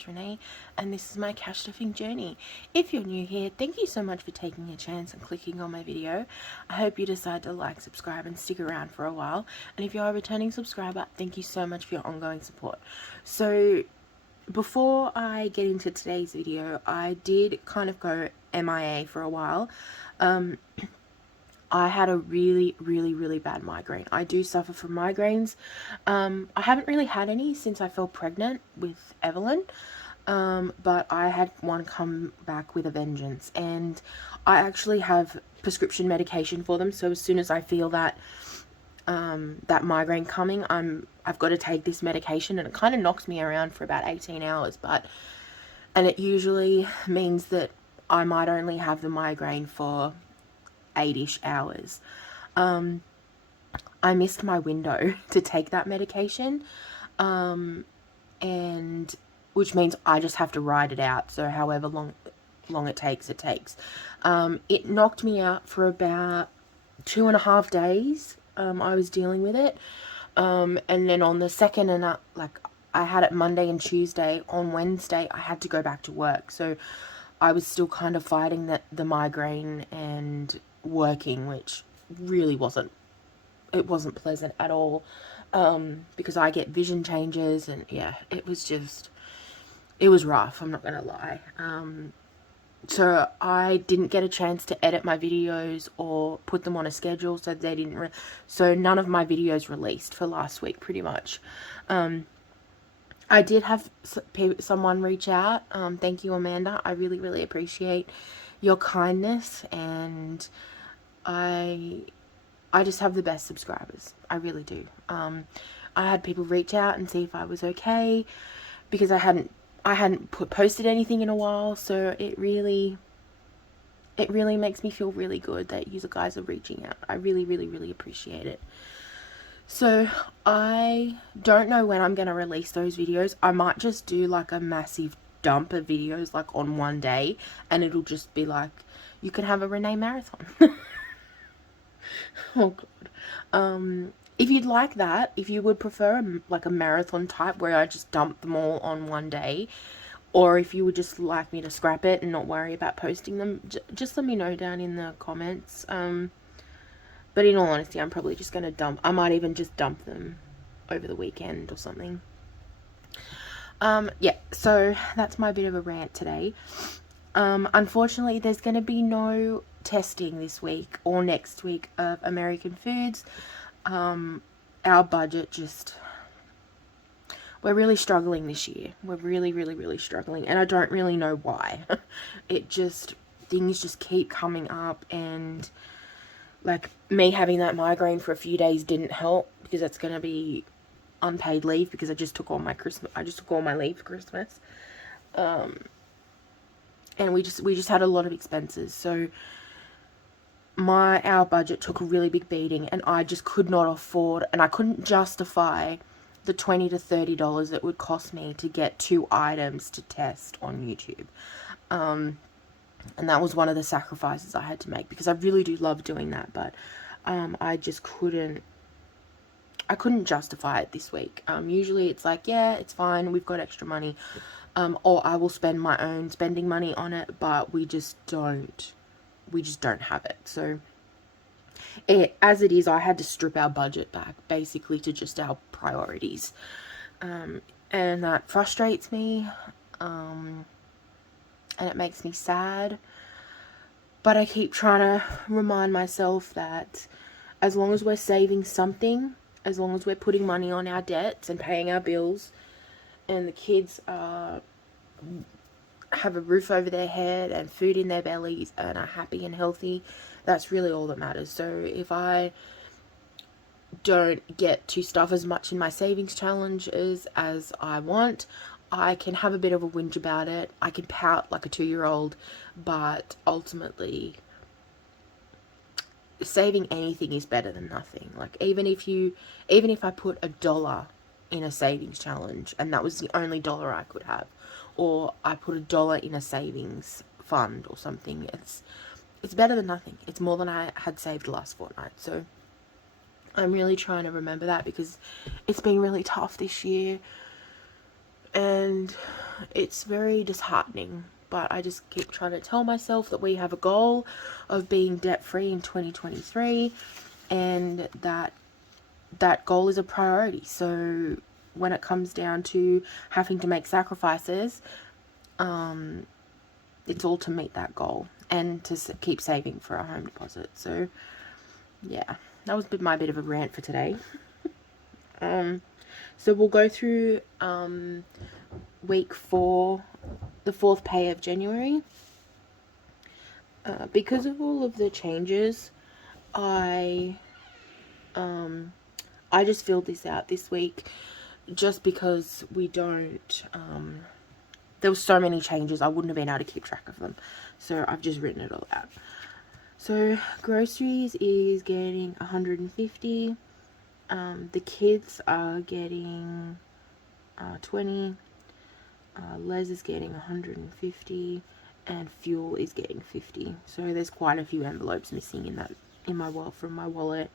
is Renee, and this is my cash stuffing journey. If you're new here, thank you so much for taking a chance and clicking on my video. I hope you decide to like, subscribe, and stick around for a while. And if you're a returning subscriber, thank you so much for your ongoing support. So before I get into today's video, I did kind of go MIA for a while. I had a really bad migraine. I do suffer from migraines. I haven't really had any since I fell pregnant with Evelyn, but I had one come back with a vengeance, and I actually have prescription medication for them. So as soon as I feel that that migraine coming, I've got to take this medication, and it kind of knocks me around for about 18 hours, and it usually means that I might only have the migraine for 8-ish hours. I missed my window to take that medication, and which means I just have to ride it out. So however long it takes, it takes. It knocked me out for about 2.5 days. I was dealing with it, and then on the second, and I had it Monday and Tuesday. On Wednesday I had to go back to work, so I was still kind of fighting the migraine and working, which really wasn't pleasant at all, because I get vision changes, and yeah, it was rough, I'm not gonna lie. So I didn't get a chance to edit my videos or put them on a schedule, so they didn't so none of my videos released for last week, pretty much. I did have someone reach out. Thank you, Amanda. I really appreciate your kindness, and I just have the best subscribers. I really do. I had people reach out and see if I was okay, because I hadn't posted anything in a while, so it really makes me feel really good that you guys are reaching out. I really appreciate it. So I don't know when I'm going to release those videos. I might just do like a massive dump of videos like on one day, and it'll just be like, you can have a Renee marathon. Oh god. If you'd like that, if you would prefer like a marathon type where I just dump them all on one day, or if you would just like me to scrap it and not worry about posting them, just let me know down in the comments. But in all honesty, I'm probably just going to I might even just dump them over the weekend or something. Yeah, so that's my bit of a rant today. Unfortunately, there's going to be no testing this week or next week of American foods. Our budget we're really struggling this year. We're really struggling, and I don't really know why. Things just keep coming up, and like me having that migraine for a few days didn't help, because that's going to be unpaid leave, because I just took all my leave for Christmas. And we just had a lot of expenses, so our budget took a really big beating, and I just could not afford, and I couldn't justify the $20 to $30 it would cost me to get 2 items to test on YouTube. And that was one of the sacrifices I had to make, because I really do love doing that, but I just couldn't justify it this week. Usually it's like, yeah, it's fine, we've got extra money, or I will spend my own spending money on it, but we just don't have it. So as it is, I had to strip our budget back basically to just our priorities, and that frustrates me, and it makes me sad, but I keep trying to remind myself that as long as we're saving something, as long as we're putting money on our debts and paying our bills, and the kids have a roof over their head and food in their bellies and are happy and healthy, that's really all that matters. So if I don't get to stuff as much in my savings challenges as I want, I can have a bit of a whinge about it. I can pout like a 2-year-old, but ultimately saving anything is better than nothing. Like even if I put $1 in a savings challenge and that was the only dollar I could have, or I put $1 in a savings fund or something, it's better than nothing. It's more than I had saved last fortnight. So I'm really trying to remember that, because it's been really tough this year. And it's very disheartening, but I just keep trying to tell myself that we have a goal of being debt free in 2023, and that goal is a priority. So when it comes down to having to make sacrifices, it's all to meet that goal and to keep saving for a home deposit. So yeah, that was my bit of a rant for today. So we'll go through week 4, the 4th pay of January. Because of all of the changes, I just filled this out this week just because we don't, there were so many changes I wouldn't have been able to keep track of them, so I've just written it all out. So groceries is getting $150, the kids are getting 20, Les is getting $150, and fuel is getting $50. So there's quite a few envelopes missing in my wallet from my wallet.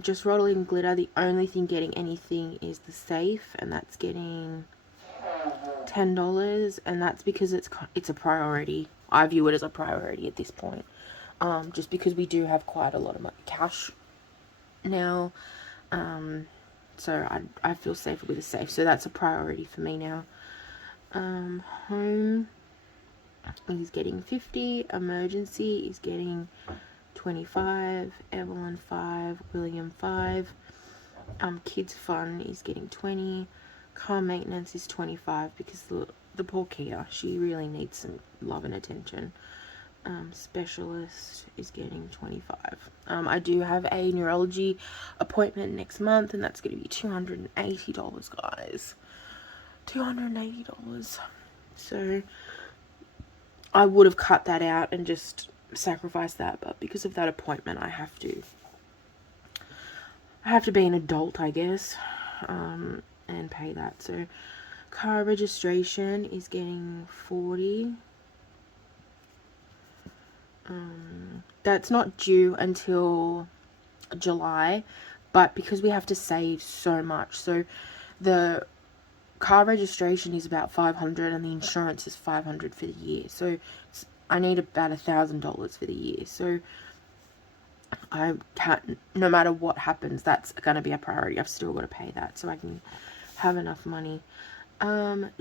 Just Rolling Glitter, the only thing getting anything is the safe, and that's getting $10, and that's because it's a priority. I view it as a priority at this point, just because we do have quite a lot of cash now, so I feel safer with a safe, so that's a priority for me now. Home is getting 50, emergency is getting 25, Evelyn 5, William 5, kids fun is getting 20, car maintenance is 25 because the poor Kia, she really needs some love and attention. Specialist is getting 25. I do have a neurology appointment next month, and that's going to be $280, guys. $280. So I would have cut that out and just sacrificed that, but because of that appointment, I have to be an adult, I guess, and pay that. So car registration is getting 40. That's not due until July, but because we have to save so much, so the car registration is about $500 and the insurance is $500 for the year, so I need about $1,000 for the year. So I can't, no matter what happens, that's going to be a priority. I've still got to pay that so I can have enough money.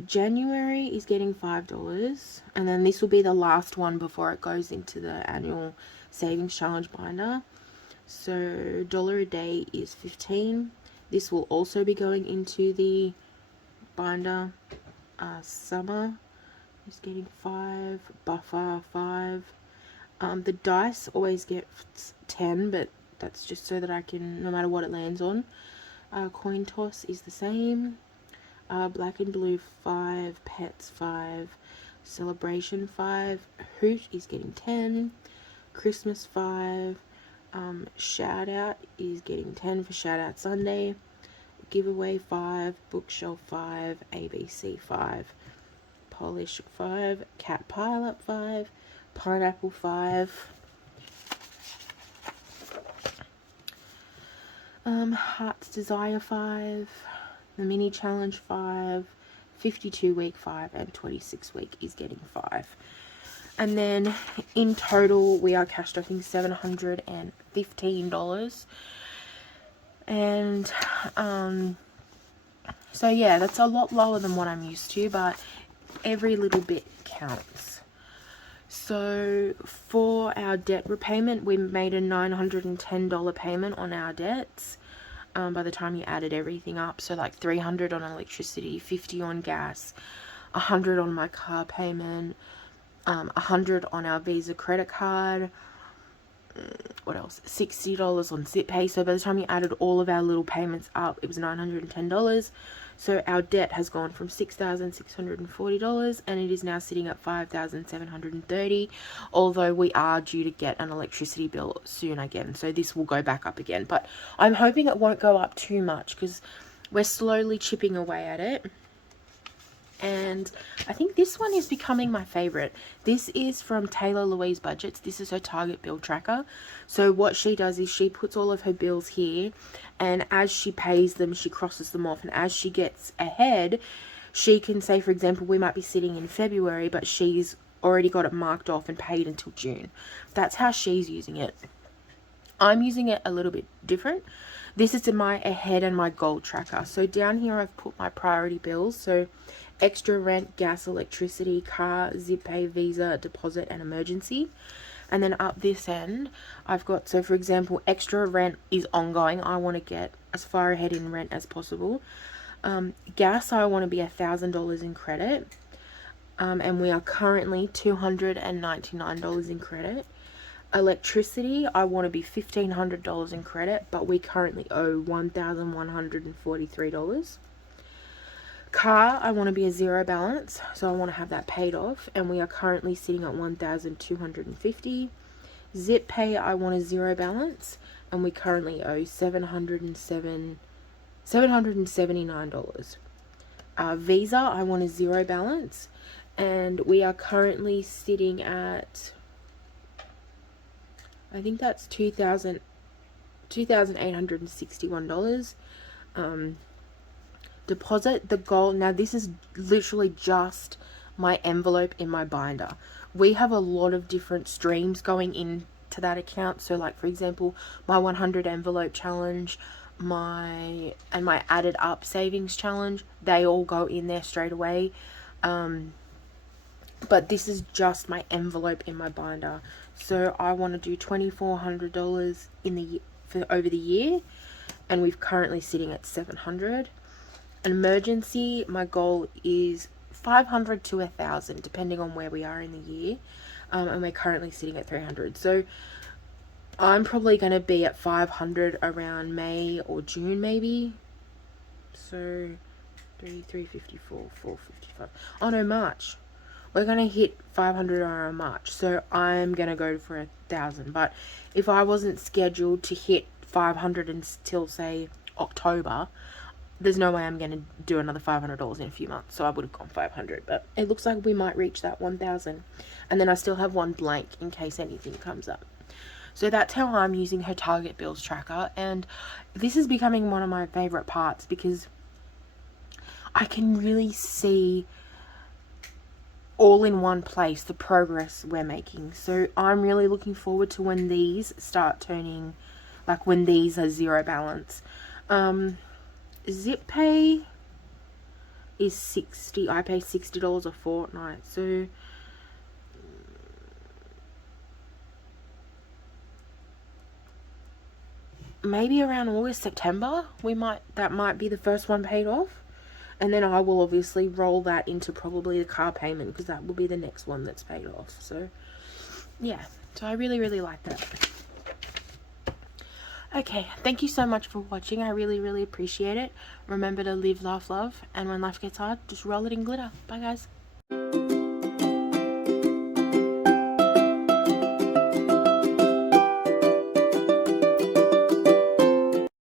January is getting $5, and then this will be the last one before it goes into the annual savings challenge binder. So $1 a day is 15. This will also be going into the binder. Summer is getting 5, buffer 5. The dice always gets 10, but that's just so that I can, no matter what it lands on. Coin toss is the same. Black and blue 5, pets 5, celebration 5, hoot is getting 10, Christmas 5, shout out is getting 10 for shout out Sunday, giveaway 5, bookshelf 5, ABC 5, polish 5, cat pile up 5, pineapple 5, heart's desire 5, the mini challenge 5, 52 week 5, and 26 week is getting 5. And then in total we are cashed, I think, $715. And so yeah, that's a lot lower than what I'm used to, but every little bit counts. So for our debt repayment, we made a $910 payment on our debts. By the time you added everything up, so like $300 on electricity, $50 on gas, $100 on my car payment, $100 on our Visa credit card, what else, $60 on ZipPay. So by the time you added all of our little payments up, it was $910. So our debt has gone from $6,640, and it is now sitting at $5,730, although we are due to get an electricity bill soon again, so this will go back up again, but I'm hoping it won't go up too much because we're slowly chipping away at it. And I think this one is becoming my favorite. This is from Taylor Louise Budgets. This is her Target bill tracker. So what she does is she puts all of her bills here, and as she pays them, she crosses them off, and as she gets ahead, she can say, for example, we might be sitting in February, but she's already got it marked off and paid until June. That's how she's using it. I'm using it a little bit different. This is my ahead and my goal tracker. So down here I've put my priority bills. So extra rent, gas, electricity, car, zip pay, visa, deposit, and emergency. And then up this end I've got, so for example, extra rent is ongoing. I want to get as far ahead in rent as possible. Gas, I want to be $1,000 in credit. And we are currently $299 in credit. Electricity, I want to be $1,500 in credit, but we currently owe $1,143. Car, I want to be a zero balance, so I want to have that paid off, and we are currently sitting at $1,250. Zip pay, I want a zero balance, and we currently owe $779. Visa, I want a zero balance, and we are currently sitting at, I think that's $2,861. Deposit, the goal, now this is literally just my envelope in my binder. We have a lot of different streams going into that account. So like, for example, my 100 envelope challenge, my added up savings challenge, they all go in there straight away. But this is just my envelope in my binder. So I want to do $2,400 in the over the year, and we're currently sitting at $700. An emergency, my goal is $500 to $1,000 depending on where we are in the year, and we're currently sitting at $300. So I'm probably going to be at $500 around May or June maybe. So 354, 455. Oh no, March. We're going to hit 500 around March, so I'm going to go for $1,000. But if I wasn't scheduled to hit 500 until, say, October, there's no way I'm going to do another $500 in a few months, so I would have gone 500. But it looks like we might reach that 1,000. And then I still have one blank in case anything comes up. So that's how I'm using her Target bills tracker. And this is becoming one of my favorite parts because I can really see all in one place the progress we're making. So I'm really looking forward to when these start turning, like when these are zero balance. Zip pay is $60. I pay $60 a fortnight, so maybe around August, September that might be the first one paid off. And then I will obviously roll that into probably the car payment because that will be the next one that's paid off. So yeah, so I really, really like that. Okay, thank you so much for watching. I really, really appreciate it. Remember to live, laugh, love, and when life gets hard, just roll it in glitter. Bye guys.